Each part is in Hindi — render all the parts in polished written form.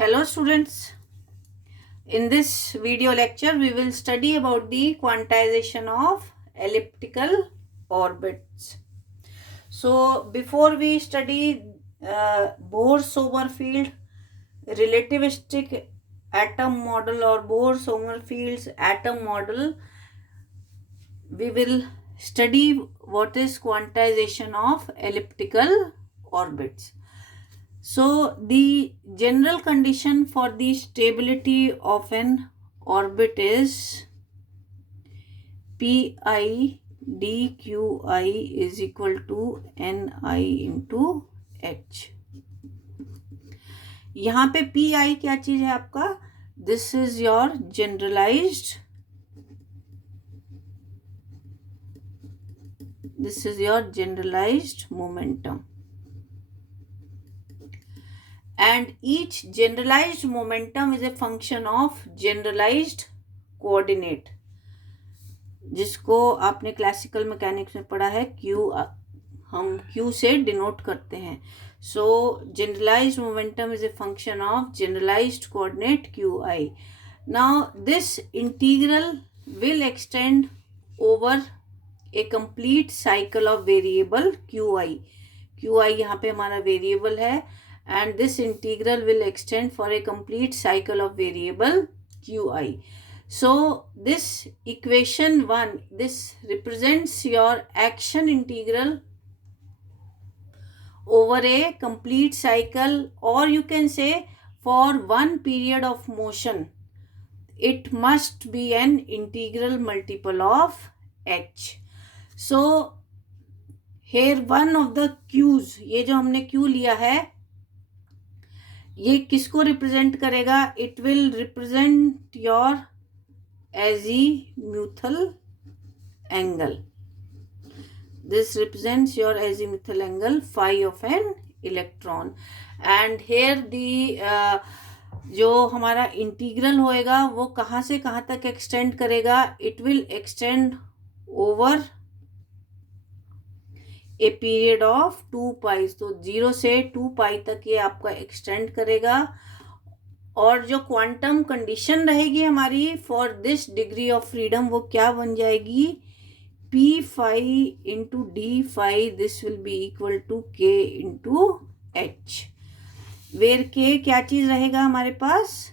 Hello students, in this video lecture we will study about the quantization of elliptical orbits. So before we study Bohr-Sommerfeld relativistic atom model or Bohr-Sommerfeld's atom model, we will study what is quantization of elliptical orbits. So the general condition for the stability of an orbit is Pi dqi is equal to ni into h. यहाँ पे Pi क्या चीज है आपका? This is your generalized momentum. And each generalized momentum is a function of generalized coordinate, जिसको आपने क्लासिकल मैकेनिक्स में पढ़ा है Q, हम Q से डिनोट करते हैं. सो generalized momentum is a function of generalized coordinate Qi. Now this integral will extend over a complete cycle of variable Qi. Qi यहाँ पे हमारा वेरिएबल है and this integral will extend for a complete cycle of variable Qi. So this equation 1, this represents your action integral over a complete cycle, or you can say for one period of motion. It must be an integral multiple of h. So here one of the q's, ये जो हमने q लिया है, ये किसको रिप्रेजेंट करेगा? It will represent your azimuthal angle. This represents your azimuthal angle phi of an electron. And here the जो हमारा इंटीग्रल होएगा वो कहाँ से कहाँ तक एक्सटेंड करेगा? It will extend over a period of 2 पाई. तो 0 से 2 पाई तक ये आपका एक्सटेंड करेगा. और जो क्वांटम कंडीशन रहेगी हमारी for this degree of freedom, वो क्या बन जाएगी? P phi into D phi, this will be equal to K into H, where K क्या चीज रहेगा हमारे पास?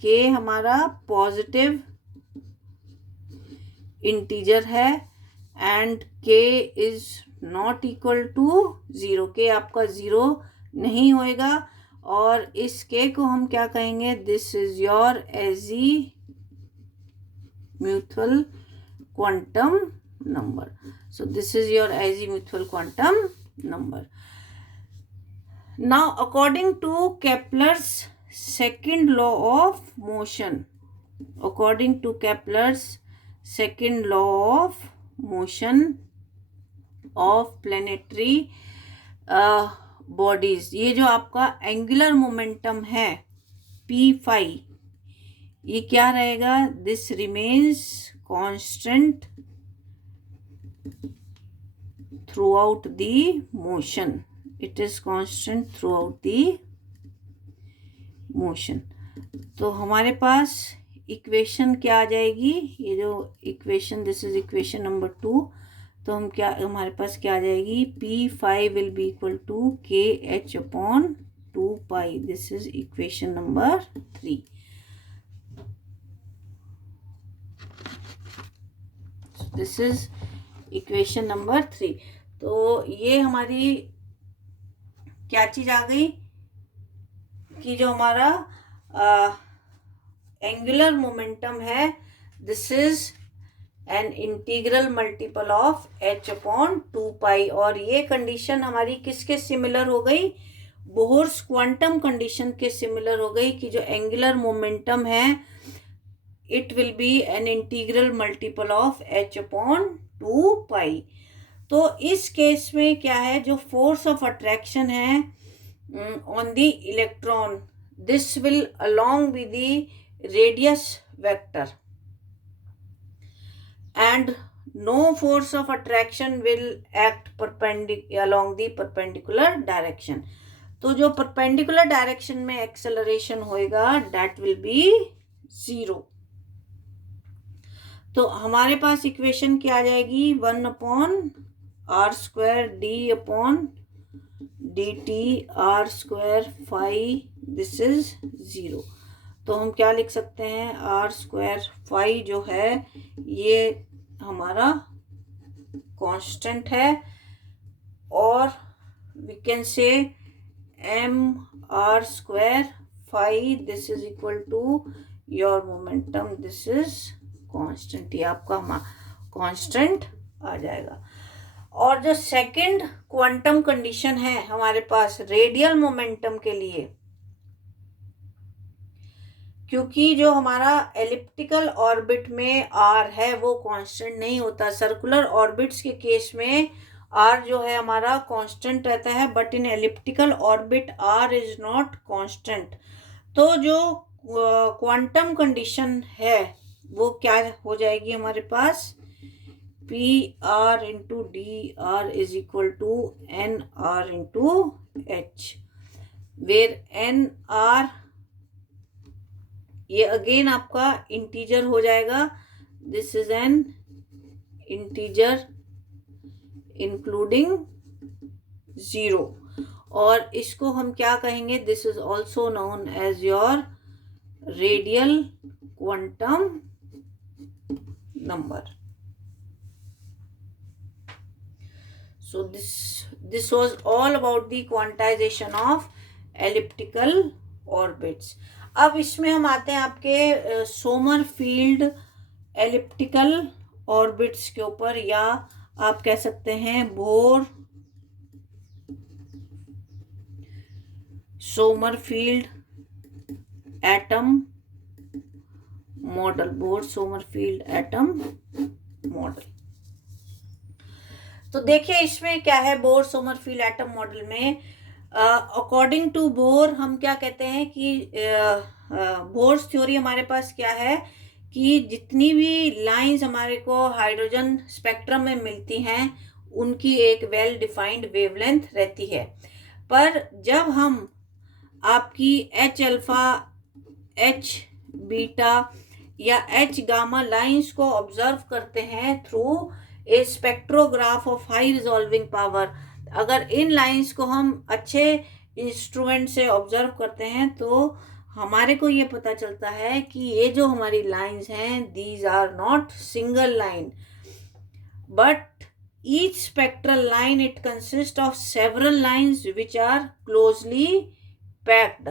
के हमारा पॉजिटिव इंटीजर है and K is not equal to 0. K आपका 0 नहीं होएगा. और इस के को हम क्या कहेंगे? This is your azimuthal quantum number. So this is your azimuthal quantum number. Now according to Kepler's second law of motion, according to Kepler's second law of motion of planetary bodies, ये जो आपका एंगुलर मोमेंटम है पी फाई, ये क्या रहेगा? This remains constant throughout the motion. It is constant throughout the motion. तो हमारे पास इक्वेशन क्या आ जाएगी? ये जो equation, this is equation number 2. तो हम क्या, हमारे पास क्या आ जाएगी? P phi will be equal to K H upon 2 pi. This is equation number 3. This is equation number 3. तो ये हमारी क्या चीज आ गई कि जो हमारा एंगुलर मोमेंटम है, this is an integral multiple of h upon 2 pi. और ये कंडीशन हमारी किसके सिमिलर हो गई? बोहर्स क्वांटम कंडीशन के सिमिलर हो गई कि जो एंगुलर मोमेंटम है it will be an integral multiple of h upon 2 पाई. तो इस केस में क्या है? जो फोर्स ऑफ अट्रैक्शन है on the electron, this will along with the radius vector and no force of attraction will act along the perpendicular direction. तो जो परपेंडिकुलर डायरेक्शन में एक्सेलरेशन होएगा दैट विल बी 0। तो हमारे पास इक्वेशन क्या आ जाएगी, 1/r² d/dt r² phi, this is 0। तो हम क्या लिख सकते हैं, r² phi जो है ये हमारा कांस्टेंट है, और we can say mr² phi this is equal to your momentum, this is constant. ये आपका कांस्टेंट आ जाएगा। और जो सेकंड क्वांटम कंडीशन है हमारे पास रेडियल मोमेंटम के लिए, क्योंकि जो हमारा एलिप्टिकल ऑर्बिट में आर है वो कांस्टेंट नहीं होता, सर्कुलर ऑर्बिट्स के केस में आर जो है हमारा कांस्टेंट रहता है, but in elliptical orbit R is not constant. तो जो क्वांटम कंडीशन है वो क्या हो जाएगी हमारे पास, P R into D R is equal to N R into H, where N R ये अगेन आपका इंटीजर हो जाएगा, this is an integer including 0, और इसको हम क्या कहेंगे, this is also known as your radial quantum number. So this was all about the quantization of elliptical orbits. अब इसमें हम आते हैं आपके सोमरफील्ड एलिप्टिकल ऑर्बिट्स के ऊपर, या आप कह सकते हैं bore Sommerfeld atom model, bore Sommerfeld atom model. तो देखिए इसमें क्या है, बोर सोमरफील्ड एटम मॉडल में अकॉर्डिंग टू बोर हम क्या कहते हैं कि बोर्स थ्योरी हमारे पास क्या है कि जितनी भी लाइंस हमारे को हाइड्रोजन स्पेक्ट्रम में मिलती हैं उनकी एक वेल डिफाइंड वेवलेंथ रहती है, पर जब हम आपकी एच अल्फा, एच बीटा या एच गामा लाइंस को ऑब्जर्व करते हैं through a spectrograph of high resolving power, अगर इन लाइंस को हम अच्छे इंस्ट्रूमेंट से ऑब्जर्व करते हैं तो हमारे को ये पता चलता है कि ये जो हमारी लाइंस हैं these are not single line, but each spectral line it consist of several lines which are closely packed.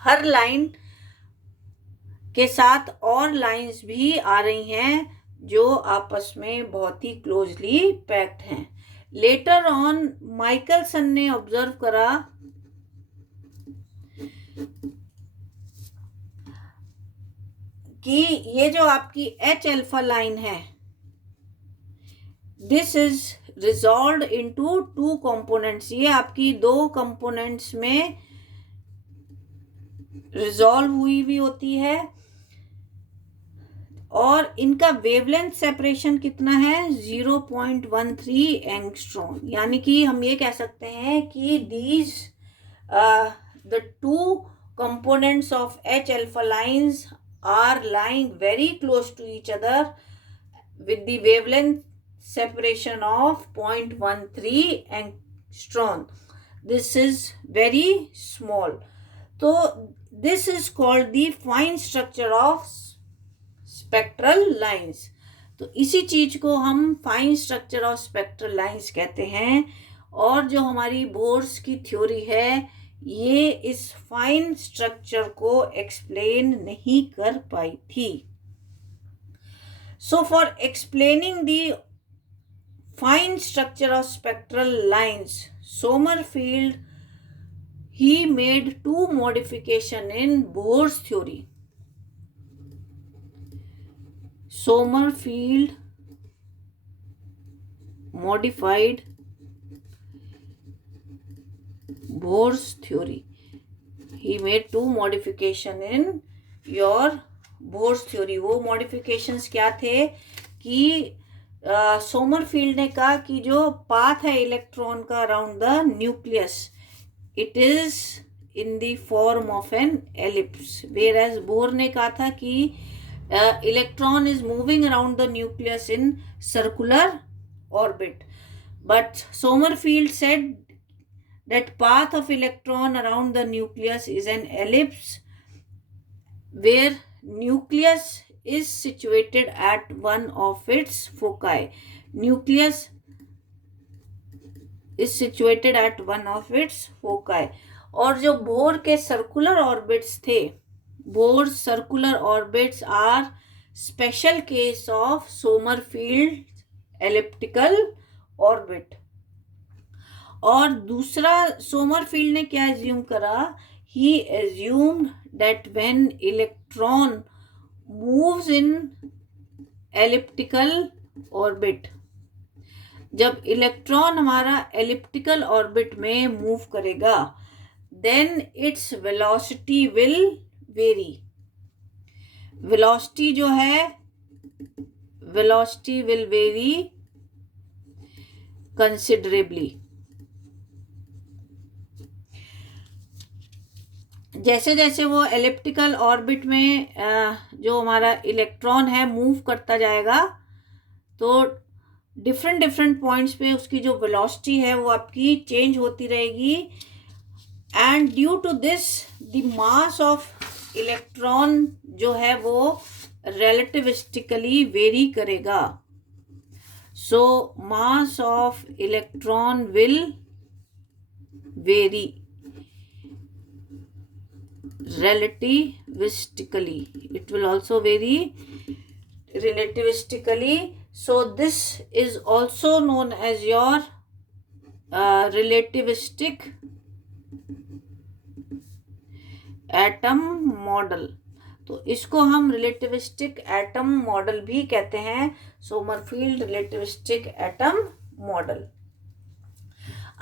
हर लाइन के साथ और लाइंस भी आ रही हैं जो आपस में बहुत ही क्लोजली पैक्ड हैं। लेटर ऑन माइकलसन ने ऑब्जर्व करा कि ये जो आपकी एच अल्फा लाइन है this is resolved into 2 components, ये आपकी 2 कंपोनेंट्स में रिजॉल्व हुई भी होती है, और इनका वेवलेंथ सेपरेशन कितना है 0.13 एंगस्ट्रॉम, यानी कि हम ये कह सकते हैं कि these the 2 components of H alpha lines are lying very close to each other with the wavelength separation of 0.13 angstrom. This is very small. So this is called the fine structure of spectral lines. तो इसी चीज को हम fine structure of spectral lines कहते हैं, और जो हमारी बोर्स की थ्योरी है ये इस फाइन स्ट्रक्चर को एक्सप्लेन नहीं कर पाई थी। So for explaining the fine structure of spectral lines Sommerfeld he made 2 modification in Bohr's theory. Sommerfeld modified Bohr's theory. He made 2 modification in your Bohr's theory. वो modifications क्या थे कि सोमरफील्ड ने कहा कि जो पाथ है इलेक्ट्रॉन का around the nucleus, it is in the form of an ellipse, where Bohr ने कहा था कि electron is moving around the nucleus in circular orbit, but Sommerfeld said that path of electron around the nucleus is an ellipse where nucleus is situated at one of its foci. Nucleus is situated at one of its foci. और जो बोर के सर्कुलर ऑर्बिट्स थे, Bohr circular orbits are special case of Sommerfeld elliptical orbit. और दूसरा सोमरफील्ड ने क्या एज्यूम करा, he assumed that when electron moves in elliptical orbit, जब इलेक्ट्रॉन हमारा एलिप्टिकल ऑर्बिट में मूव करेगा, then its velocity will vary. Velocity जो है, वेलोसिटी विल वेरी कंसिडरेबली. जैसे जैसे वो एलिप्टिकल ऑर्बिट में जो हमारा इलेक्ट्रॉन है मूव करता जाएगा, तो डिफरेंट डिफरेंट पॉइंट्स पे उसकी जो वेलोसिटी है वो आपकी चेंज होती रहेगी. And due to this the mass of electron जो है वो रिलेटिविस्टिकली वेरी करेगा. So mass of electron will vary relativistically. It will also vary relativistically. So this is also known as your relativistic atom model. तो इसको हम रिलेटिविस्टिक एटम मॉडल भी कहते हैं, सोमरफील्ड रिलेटिविस्टिक एटम मॉडल.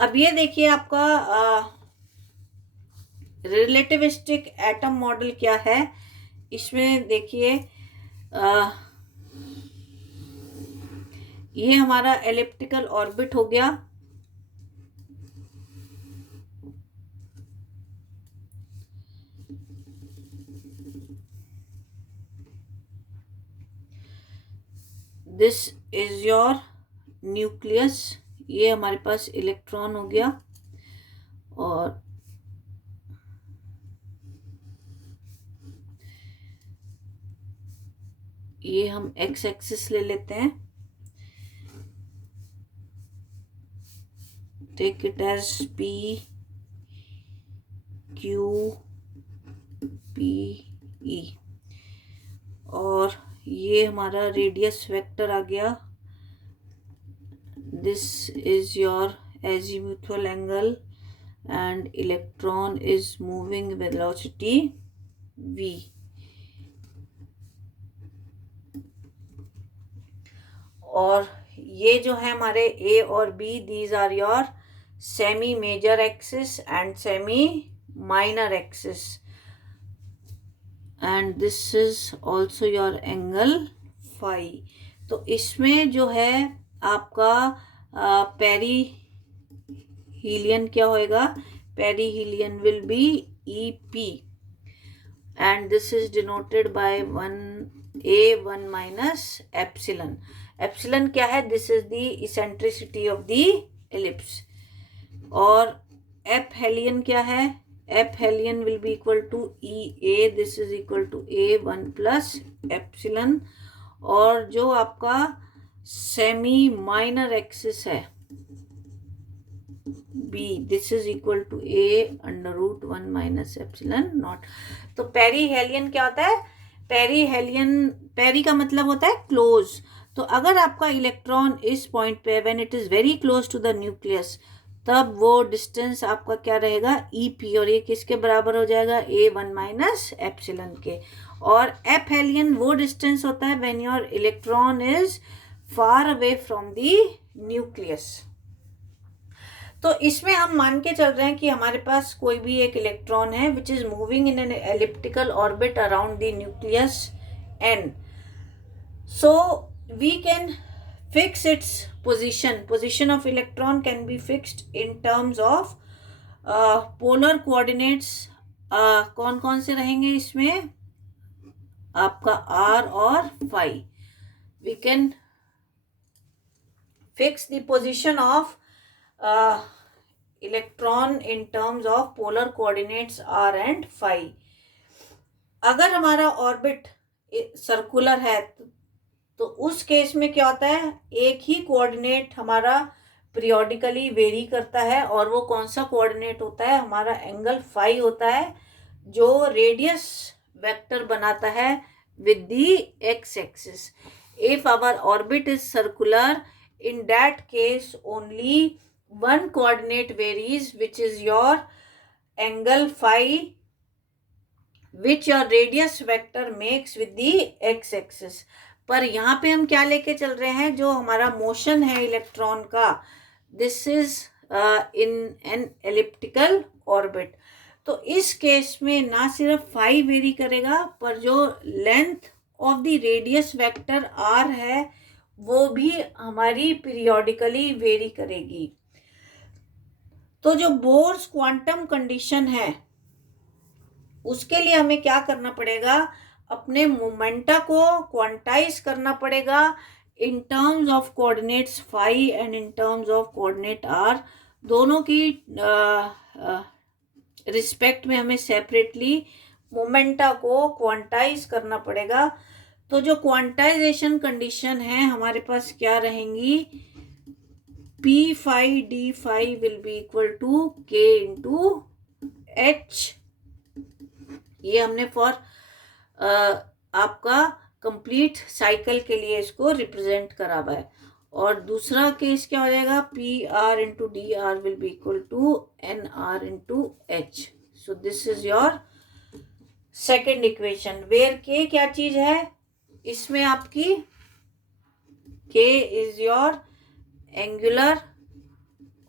अब ये देखिए आपका रिलेटिविस्टिक एटम मॉडल क्या है. इसमें देखिए ये हमारा एलिप्टिकल ऑर्बिट हो गया. This is your nucleus. ये हमारे पास इलेक्ट्रॉन हो गया. और ये हम एक्स एक्सिस ले लेते हैं. Take it as P Q P E. और ये हमारा रेडियस वेक्टर आ गया. This is your azimuthal angle and electron is moving velocity v. और ये जो है हमारे a और b, these are your semi major axis and semi minor axis. And this is also your angle phi. तो इसमें जो है आपका पेरी हीलियन क्या होएगा, perihelion will be E P. And this is denoted by 1 minus epsilon. Epsilon क्या है, this is the eccentricity of the ellipse. और एप हेलियन क्या है, aphelion will be equal to E A. This is equal to A1 plus epsilon. और जो आपका सेमी माइनर एक्सिस है B, this is equal to A√1 minus epsilon naught. तो पेरी हेलियन क्या होता है, पेरी हेलियन, पेरी का मतलब होता है क्लोज. तो अगर आपका इलेक्ट्रॉन इस पॉइंट पे, when it is very close to the nucleus, तब वो डिस्टेंस आपका क्या रहेगा, ई पी. और ये किसके बराबर हो जाएगा, A1 माइनस एप्सिलन के. और एप हेलियन वो डिस्टेंस होता है when your electron is far away from the nucleus. तो इसमें हम मान के चल रहे हैं कि हमारे पास कोई भी एक इलेक्ट्रॉन है which is moving in an elliptical orbit around the nucleus n. So we can fix its position of electron can be fixed in terms of polar coordinates कौन कौन से रहेंगे इसमें, आपका r और phi. We can fix the position of electron in terms of polar coordinates r and phi. अगर हमारा ऑर्बिट सर्कुलर है तो उस केस में क्या होता है, एक ही कोऑर्डिनेट हमारा पीरियोडिकली वेरी करता है, और वो कौन सा कोऑर्डिनेट होता है, हमारा एंगल फाई होता है, जो रेडियस वेक्टर बनाता है with the x-axis. If our orbit is circular, in that case only one coordinate varies, which is your angle phi, which your radius vector makes with the x-axis. पर यहाँ पे हम क्या लेके चल रहे हैं, जो हमारा मोशन है इलेक्ट्रॉन का, this is in an elliptical orbit. तो इस केस में ना सिर्फ फाई वेरी करेगा, पर जो length of the radius vector R है वो भी हमारी पीरियोडिकली वेरी करेगी. तो जो बोर्स क्वांटम कंडीशन है उसके लिए हमें क्या करना पड़ेगा, अपने मोमेंटा को क्वांटाइज करना पड़ेगा in terms of coordinates phi and in terms of coordinate R. दोनों की रिस्पेक्ट में हमें सेपरेटली मोमेंटा को क्वांटाइज करना पड़ेगा. तो जो क्वांटाइजेशन कंडीशन है हमारे पास क्या रहेंगी, P phi D phi will be equal to K into H. ये हमने फॉर आपका कंप्लीट साइकिल के लिए इसको रिप्रेजेंट करा हुआ है. और दूसरा केस क्या हो जाएगा, P R into D R will be equal to N R into H. So this is your second equation, where K क्या चीज है इसमें आपकी, के इज योर एंगुलर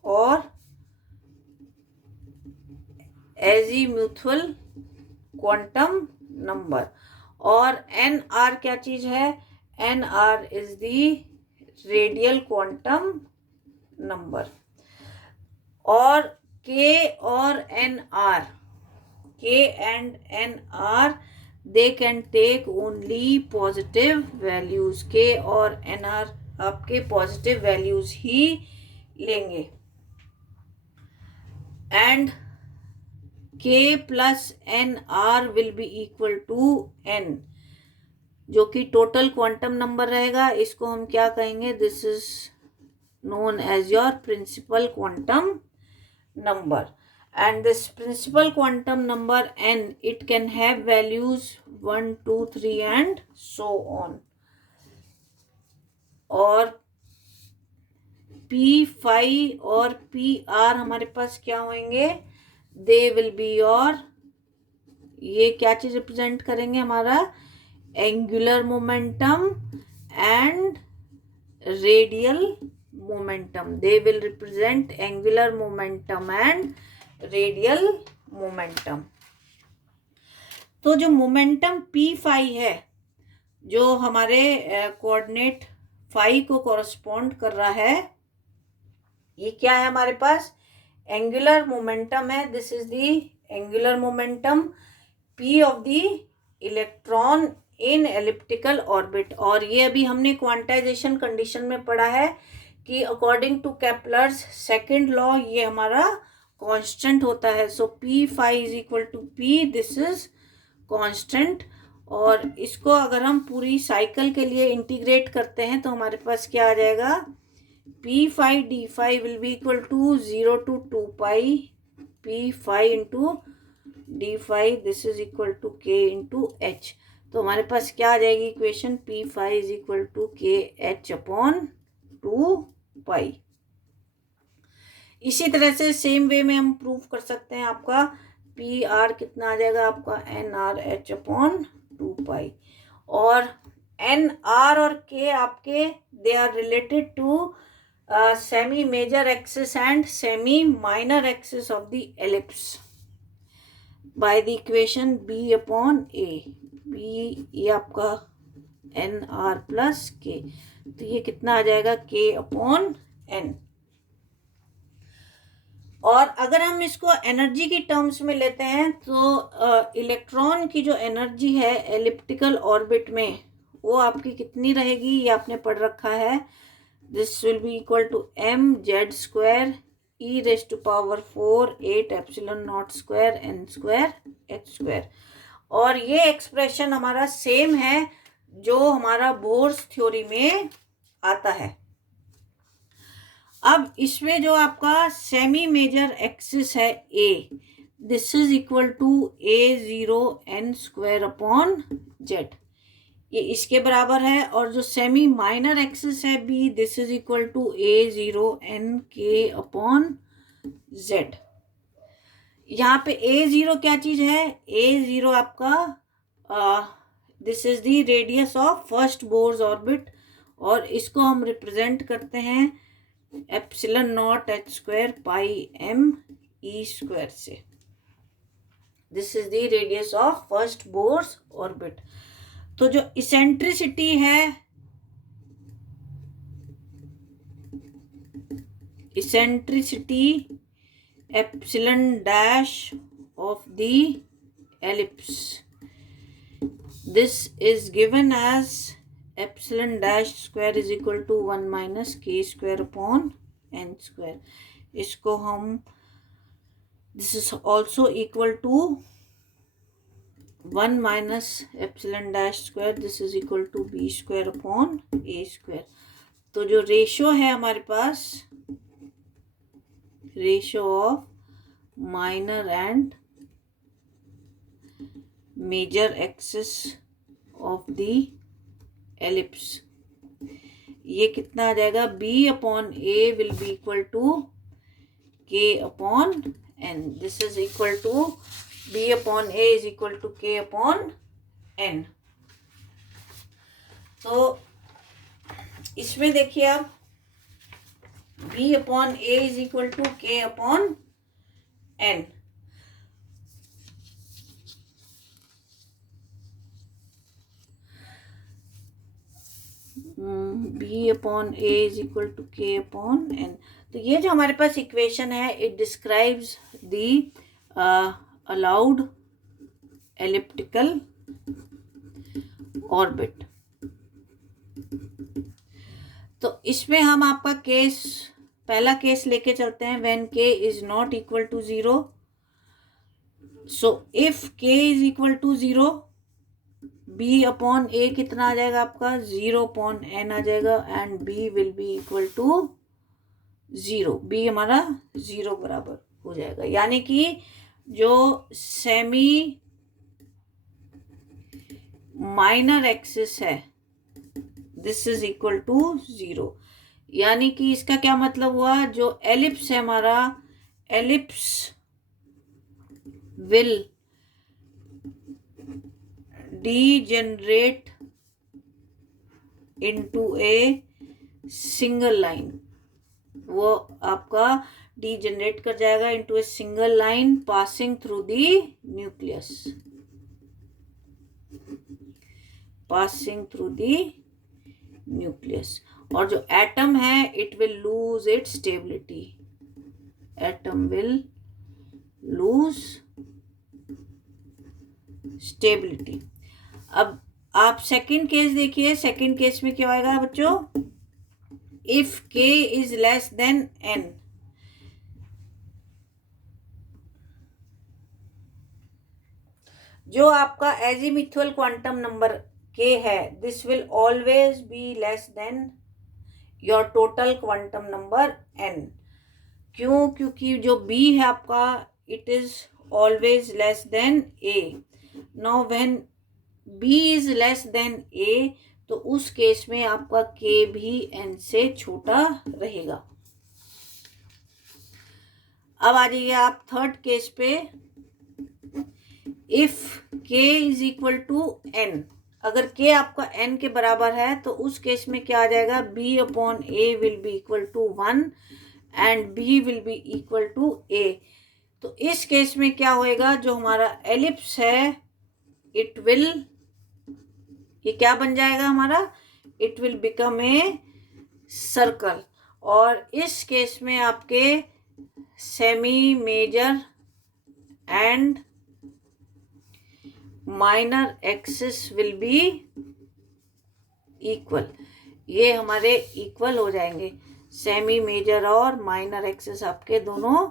और एजीम्यूथल क्वांटम नंबर. और एन आर क्या चीज है, N R is the radial quantum number. और के और N R, K and N R they can take only positive values. K और एन आर आपके पॉजिटिव वैल्यूज ही लेंगे. And K plus N R will be equal to N, जो कि टोटल क्वांटम नंबर रहेगा. इसको हम क्या कहेंगे, this is known as your principal quantum number. And this principal quantum number n, it can have values 1, 2, 3 and so on. और p phi और p r हमारे पास क्या होंगे, they will be your, ये क्या चीज रिप्रेजेंट करेंगे, हमारा angular momentum and radial momentum. they will represent angular momentum and radial momentum. तो जो मोमेंटम पी फाई है, जो हमारे कोऑर्डिनेट फाई को कॉरस्पॉन्ड कर रहा है, ये क्या है हमारे पास, एंगुलर मोमेंटम है. This is the angular momentum P of the electron in elliptical orbit. और ये अभी हमने क्वांटाइजेशन कंडीशन में पढ़ा है कि according to Kepler's second law ये हमारा कांस्टेंट होता है. So P phi is equal to P, this is constant. और इसको अगर हम पूरी साइकिल के लिए इंटीग्रेट करते हैं तो हमारे पास क्या आ जाएगा, P phi D phi will be equal to 0 to 2 pi P phi into D phi, this is equal to K into H. तो हमारे पास क्या आ जाएगी equation, P phi is equal to K H upon 2 pi. इसी तरह से सेम वे में हम प्रूव कर सकते हैं, आपका पी आर कितना आ जाएगा, आपका N R H upon 2 pi. और एन आर और के आपके they are related to semi major axis and semi minor axis of the ellipse by the equation B upon A. B ये आपका एन आर प्लस के, तो ये कितना आ जाएगा, के अपॉन एन. और अगर हम इसको एनर्जी की टर्म्स में लेते हैं तो इलेक्ट्रॉन की जो एनर्जी है एलिप्टिकल ऑर्बिट में वो आपकी कितनी रहेगी, ये आपने पढ़ रखा है. This will be equal to mz² e⁻⁴ 8 epsilon naught square n² h². और ये एक्सप्रेशन हमारा सेम है जो हमारा बोर्स थ्योरी में आता है. अब इसमें जो आपका सेमी मेजर एक्सिस है A, this is equal to A0 n²/z, ये इसके बराबर है. और जो सेमी माइनर एक्सिस है B, this is equal to A0 nk/z. यहाँ पे A0 क्या चीज है? A0 आपका this is the radius of first Bohr's orbit, और इसको हम रिप्रेजेंट करते हैं epsilon not h² pi m e² से. This is the radius of first Bohr's orbit. तो जो इसेंट्रिसिटी है, eccentricity epsilon dash of the ellipse, this is given as epsilon dash square is equal to 1 minus k²/n². इसको हम this is also equal to 1 minus epsilon dash square, this is equal to b²/a². तो जो रेशो है हमारे पास, ratio of minor and major axis of the ellipse, ये कितना आ जाएगा? b/a will be equal to k/n. This is equal to b/a is equal to k/n. तो इसमें देखिए आप b/a is equal to k/n. b/a is equal to k/n. तो ये जो हमारे पास इक्वेशन है, it describes the allowed elliptical orbit. तो इसमें हम आपका केस, पहला केस लेके चलते हैं. When k is not equal to 0, so if k is equal to 0, b/a कितना आ जाएगा आपका? 0/n आ जाएगा, and b will be equal to 0. b हमारा 0 बराबर हो जाएगा. यानी कि जो सेमी माइनर एक्सिस है, दिस इज इक्वल टू 0. यानी कि इसका क्या मतलब हुआ? जो एलिप्स है हमारा, ellipse will degenerate into a single line. वो आपका degenerate कर जाएगा into a single line passing through the nucleus. passing through the nucleus. और जो atom है, it will lose its stability. atom will lose stability. अब आप सेकंड केस देखिए. सेकंड केस में क्या आएगा बच्चों? If k is less than n, जो आपका एजीमुथुअल क्वांटम नंबर k है, this will always be less than your total quantum number n. क्यों? क्योंकि जो b है आपका, it is always less than a. Now when b is less than a, तो उस केस में आपका k भी n से छोटा रहेगा. अब आ जाइए आप थर्ड केस पे. If k is equal to n, अगर k आपका n के बराबर है, तो उस केस में क्या आ जाएगा? b/a will be equal to 1 and b will be equal to a. तो इस केस में क्या होएगा? जो हमारा एलिप्स है, इट विल, ये क्या बन जाएगा हमारा? It will become a circle. और इस केस में आपके semi major and minor axis will be equal. ये हमारे इक्वल हो जाएंगे, सेमी मेजर और माइनर एक्सिस आपके दोनों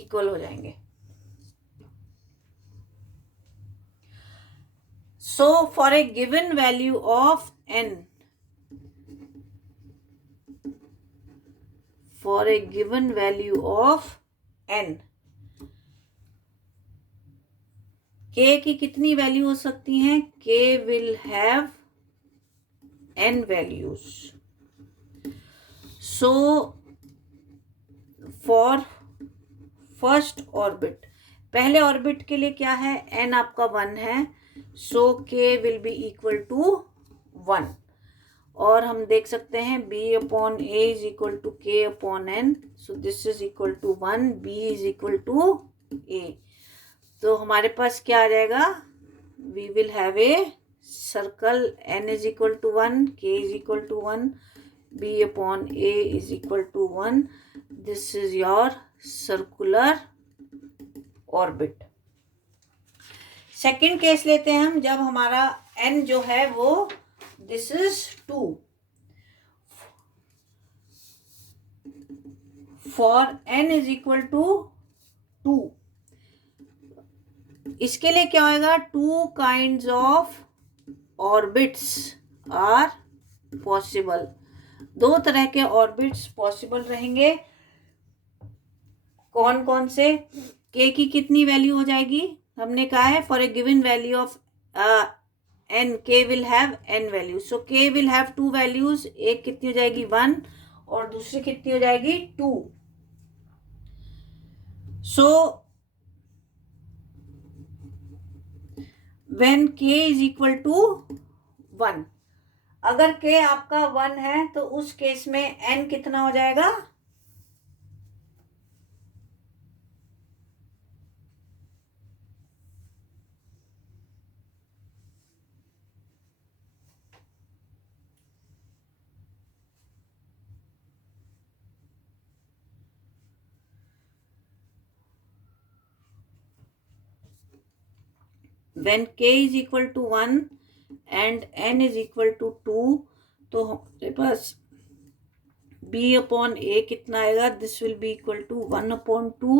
इक्वल हो जाएंगे। So for a given value of n, for a given value of n, k की कितनी वैल्यू हो सकती हैं? k will have n values. So for first orbit, पहले ऑर्बिट के लिए क्या है? n आपका 1 है, so k will be equal to 1। और हम देख सकते हैं b upon a is equal to k upon n, so this is equal to 1, b is equal to a। तो हमारे पास क्या आ जाएगा? We will have a circle, n is equal to 1, k is equal to 1, b upon a is equal to 1। This is your circular orbit. Second case लेते हैं हम, जब हमारा n जो है वो this is 2, for n is equal to 2, इसके लिए क्या होगा? 2 kinds of orbits are possible, 2 तरह के ऑर्बिट्स पॉसिबल रहेंगे। कौन कौन से? k की कितनी वैल्यू हो जाएगी? हमने कहा है for a given value of n, k will have n values, so k will have 2 values, एक कितनी हो जाएगी? 1, और दूसरी कितनी हो जाएगी? 2। so when k is equal to 1, अगर k आपका 1 है तो उस केस में n कितना हो जाएगा? when k is equal to 1 and n is equal to 2, तो हमारे पास b अपॉन a कितना आएगा? This will be equal to 1 upon 2,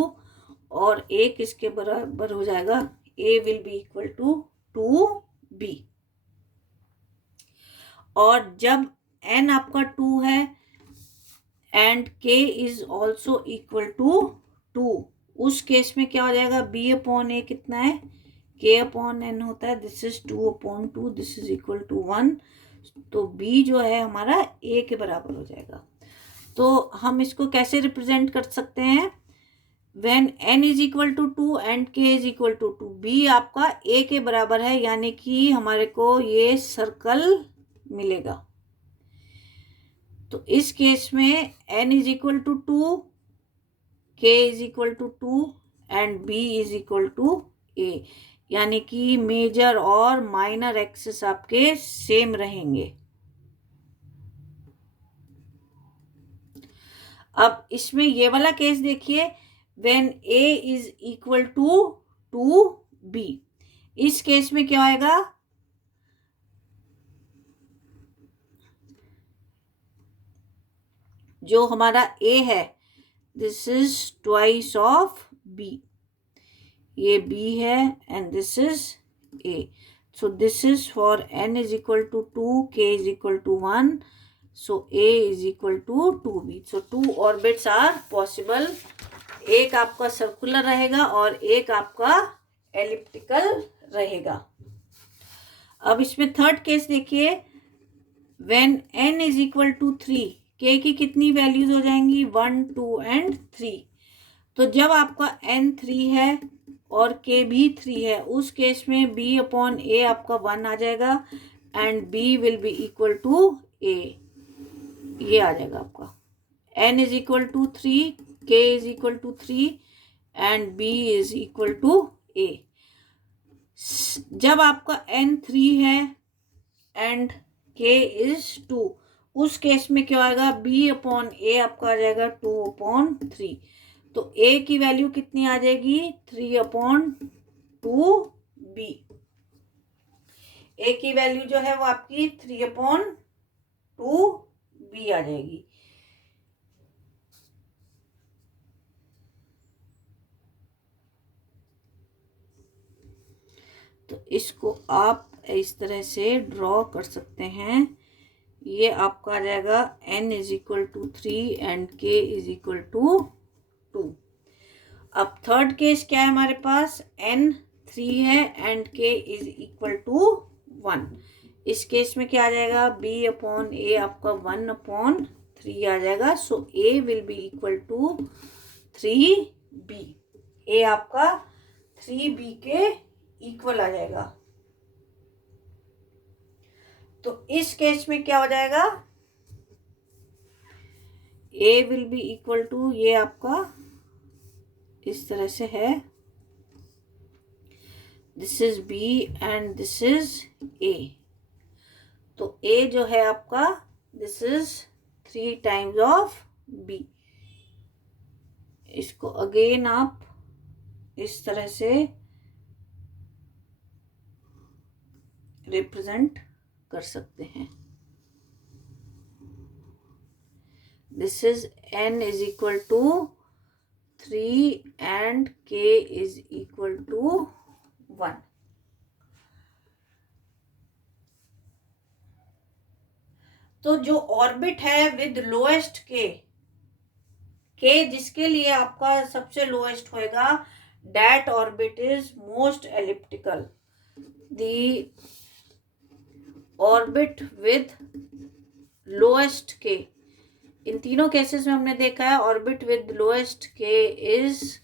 और a किसके बराबर हो जाएगा? a will be equal to 2b। और जब n आपका 2 है and k is also equal to 2, उस केस में क्या हो जाएगा? b अपॉन a कितना है? k अपॉन n होता है, this is 2 upon 2, this is equal to 1, तो b जो है हमारा a के बराबर हो जाएगा। तो हम इसको कैसे रिप्रेजेंट कर सकते हैं? when n is equal to 2 and k is equal to 2, b आपका a के बराबर है, यानी कि हमारे को ये सर्कल मिलेगा। तो इस केस में n is equal to 2, k is equal to 2 and b is equal to a, यानी कि मेजर और माइनर एक्सिस आपके सेम रहेंगे। अब इसमें ये वाला केस देखिए, when a is equal to 2b, इस केस में क्या आएगा? जो हमारा a है, this is twice of b, ये b है and this is a, so this is for n is equal to 2, k is equal to 1, so a is equal to 2b। So 2 orbits are possible, एक आपका सर्कुलर रहेगा और एक आपका एलिप्टिकल रहेगा। अब इसमें थर्ड केस देखिए, when n is equal to 3, k की कितनी वैल्यूज हो जाएंगी? 1, 2 एंड 3। तो जब आपका n 3 है और k भी 3 है, उस केस में b अपॉन a आपका 1 आ जाएगा and b will be equal to a, ये आ जाएगा आपका। n is equal to 3, k is equal to 3 and b is equal to a। जब आपका n 3 है एंड k इज 2, उस केस में क्या आएगा? b अपॉन a आपका आ जाएगा 2 अपॉन 3। तो A की वैल्यू कितनी आ जाएगी 3/2B। A की वैल्यू जो है वो आपकी 3/2B आ जाएगी। तो इसको आप इस तरह से ड्रॉ कर सकते हैं। ये आपका आ जाएगा n=3 एंड k=2। अब थर्ड केस क्या है हमारे पास, n 3 है एंड k=1। इस केस में क्या आ जाएगा, B/A आपका 1/3 आ जाएगा। So A will be equal to 3B। A आपका 3B के इक्वल आ जाएगा। तो इस केस में क्या हो जाएगा, A will be equal to, ये आपका इस तरह से है, this is B and this is A। तो A जो है आपका, this is 3 times of B। इसको अगेन आप इस तरह से रिप्रेजेंट कर सकते हैं। This is n=3 and k=1। तो जो ऑर्बिट है विद लोएस्ट के जिसके लिए आपका सबसे लोएस्ट होएगा, that orbit is most elliptical. The orbit with lowest के, इन तीनों केसेस में हमने देखा है ऑर्बिट विद लोएस्ट के इज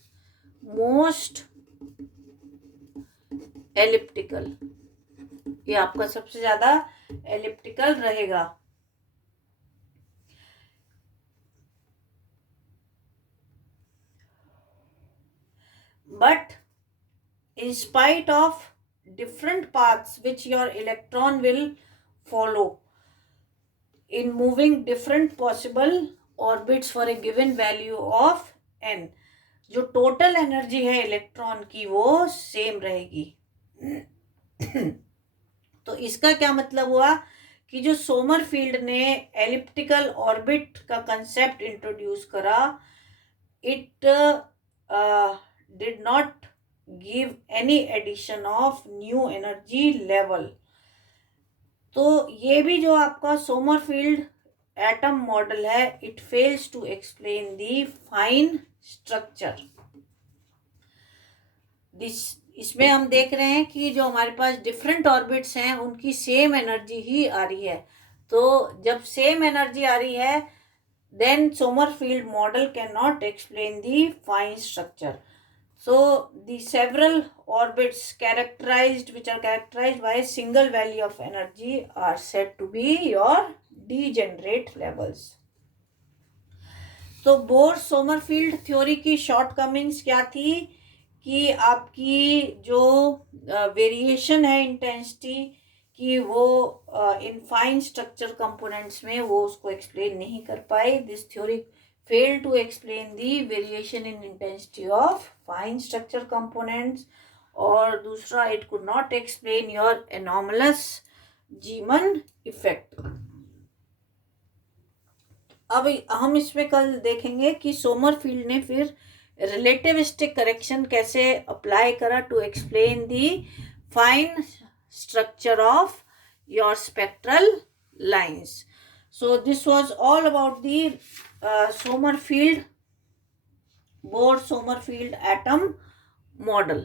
मोस्ट एलिप्टिकल। ये आपका सबसे ज्यादा एलिप्टिकल रहेगा। But in spite of different paths which your electron will follow in moving different possible orbits for a given value of n, जो टोटल एनर्जी है इलेक्ट्रॉन की वो सेम रहेगी। तो इसका क्या मतलब हुआ कि जो सोमरफील्ड ने एलिप्टिकल ऑर्बिट का कंसेप्ट इंट्रोड्यूस करा, it did not give any addition of new energy level। तो ये भी जो आपका सोमरफील्ड एटम मॉडल है, it fails to explain the fine structure. इसमें हम देख रहे हैं कि जो हमारे पास डिफरेंट ऑर्बिट्स हैं उनकी सेम एनर्जी ही आ रही है। तो जब सेम एनर्जी आ रही है, then Sommerfeld model cannot explain the fine structure। So the several orbits which are characterized by a single value of energy are said to be your degenerate levels। तो बोर सोमरफील्ड थ्योरी की शॉर्टकमिंग्स क्या थी कि आपकी जो वेरिएशन है इंटेंसिटी कि वो इन फाइन स्ट्रक्चर कंपोनेंट्स में वो उसको एक्सप्लेन नहीं कर पाए। This theory fail to explain the variation in intensity of fine structure components. और दूसरा, it could not explain your anomalous Zeeman effect. अब हम इसमें कल देखेंगे कि सोमरफील्ड ने फिर रिलेटिविस्टिक करेक्शन कैसे अप्लाई करा to explain the fine structure of your spectral lines। So this was all about the Bohr-Sommerfeld atom model।